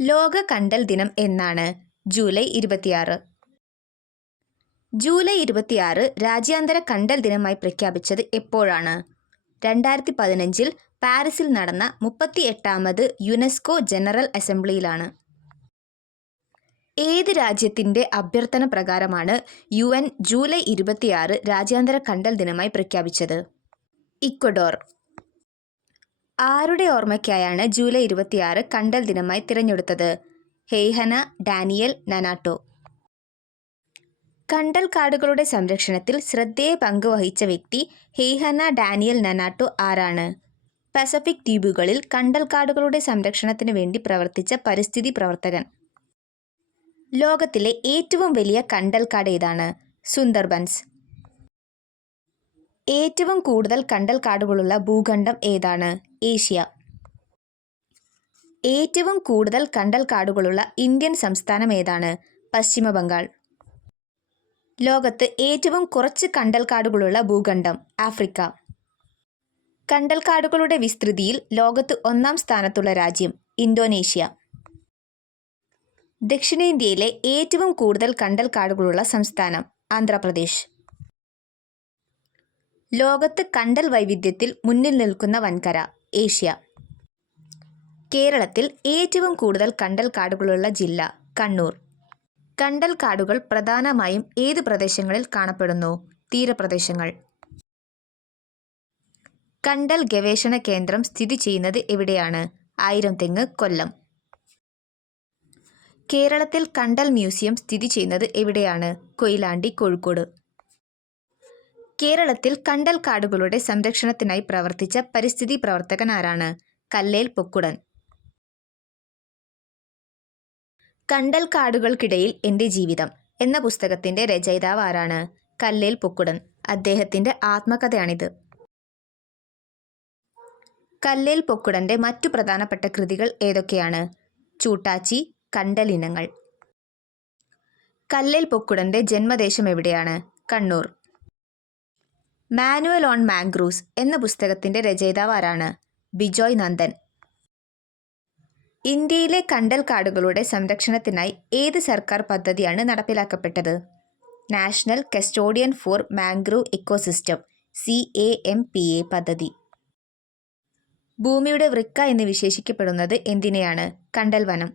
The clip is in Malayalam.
ലോക കണ്ടൽ ദിനം എന്നാണ് ജൂലൈ ഇരുപത്തിയാറ്. ജൂലൈ ഇരുപത്തിയാറ് രാജ്യാന്തര കണ്ടൽ ദിനമായി പ്രഖ്യാപിച്ചത് എപ്പോഴാണ്? രണ്ടായിരത്തി പതിനഞ്ചിൽ പാരീസിൽ നടന്ന മുപ്പത്തി എട്ടാമത് യുനെസ്കോ ജനറൽ അസംബ്ലിയിലാണ്. ഏത് രാജ്യത്തിന്റെ അഭ്യർത്ഥന പ്രകാരമാണ് യു എൻ ജൂലൈ ഇരുപത്തിയാറ് രാജ്യാന്തര കണ്ടൽ ദിനമായി പ്രഖ്യാപിച്ചത്? ഇക്വഡോർ. ആരുടെ ഓർമ്മയ്ക്കായാണ് ജൂലൈ ഇരുപത്തിയാറ് കണ്ടൽ ദിനമായി തിരഞ്ഞെടുത്തത്? ഹെയ്ഹന ഡാനിയൽ നനാട്ടോ. കണ്ടൽ കാടുകളുടെ സംരക്ഷണത്തിൽ ശ്രദ്ധേയ പങ്കുവഹിച്ച വ്യക്തി ഹെയ്ഹന ഡാനിയൽ നനാട്ടോ ആരാണ്? പസഫിക് ദ്വീപുകളിൽ കണ്ടൽ കാടുകളുടെ സംരക്ഷണത്തിന് വേണ്ടി പ്രവർത്തിച്ച പരിസ്ഥിതി പ്രവർത്തകൻ. ലോകത്തിലെ ഏറ്റവും വലിയ കണ്ടൽ കാട് ഏതാണ്? സുന്ദർബൻസ്. ഏറ്റവും കൂടുതൽ കണ്ടൽ കാടുകളുള്ള ഭൂഖണ്ഡം ഏതാണ്? ഏഷ്യ. ഏറ്റവും കൂടുതൽ കണ്ടൽ കാടുകളുള്ള ഇന്ത്യൻ സംസ്ഥാനം ഏതാണ്? പശ്ചിമ ബംഗാൾ. ലോകത്ത് ഏറ്റവും കുറച്ച് കണ്ടൽ കാടുകളുള്ള ഭൂഖണ്ഡം ആഫ്രിക്ക. കണ്ടൽ കാടുകളുടെ വിസ്തൃതിയിൽ ലോകത്ത് ഒന്നാം സ്ഥാനത്തുള്ള രാജ്യം ഇന്തോനേഷ്യ. ദക്ഷിണേന്ത്യയിലെ ഏറ്റവും കൂടുതൽ കണ്ടൽ കാടുകളുള്ള സംസ്ഥാനം ആന്ധ്രാപ്രദേശ്. ലോകത്ത് കണ്ടൽ വൈവിധ്യത്തിൽ മുന്നിൽ നിൽക്കുന്ന വൻകര. ഏഷ്യ. കേരളത്തിൽ ഏറ്റവും കൂടുതൽ കണ്ടൽ കാടുകളുള്ള ജില്ല കണ്ണൂർ. കണ്ടൽ കാടുകൾ പ്രധാനമായും ഏത് പ്രദേശങ്ങളിൽ കാണപ്പെടുന്നു? തീരപ്രദേശങ്ങൾ. കണ്ടൽ ഗവേഷണ കേന്ദ്രം സ്ഥിതി ചെയ്യുന്നത് എവിടെയാണ്? ആയിരം തെങ്ങ് കൊല്ലം. കേരളത്തിൽ കണ്ടൽ മ്യൂസിയം സ്ഥിതി ചെയ്യുന്നത് എവിടെയാണ്? കൊയിലാണ്ടി കോഴിക്കോട്. കേരളത്തിൽ കണ്ടൽ കാടുകളുടെ സംരക്ഷണത്തിനായി പ്രവർത്തിച്ച പരിസ്ഥിതി പ്രവർത്തകൻ ആരാണ്? കല്ലേൽ പൊക്കുടൻ. കണ്ടൽ കാടുകൾക്കിടയിൽ എന്റെ ജീവിതം എന്ന പുസ്തകത്തിന്റെ രചയിതാവ് ആരാണ്? കല്ലേൽ പൊക്കുടൻ. അദ്ദേഹത്തിന്റെ ആത്മകഥയാണിത്. കല്ലേൽ പൊക്കുടന്റെ മറ്റു പ്രധാനപ്പെട്ട കൃതികൾ ഏതൊക്കെയാണ്? ചൂട്ടാച്ചി കണ്ടലിനങ്ങൾ. കല്ലേൽ പൊക്കുടന്റെ ജന്മദേശം എവിടെയാണ്? കണ്ണൂർ. മാനുവൽ ഓൺ മാംഗ്രൂസ് എന്ന പുസ്തകത്തിന്റെ രചയിതാവ് ആരാണ്? ബിജോയ് നന്ദൻ. ഇന്ത്യയിലെ കണ്ടൽ കാടുകളുടെ സംരക്ഷണത്തിനായി ഏത് സർക്കാർ പദ്ധതിയാണ് നടപ്പിലാക്കപ്പെട്ടത്? National custodian for mangrove ecosystem C A M P A പദ്ധതി. ഭൂമിയുടെ വൃക്ക എന്ന് വിശേഷിക്കപ്പെടുന്നത് എന്തിനെയാണ്? കണ്ടൽ വനം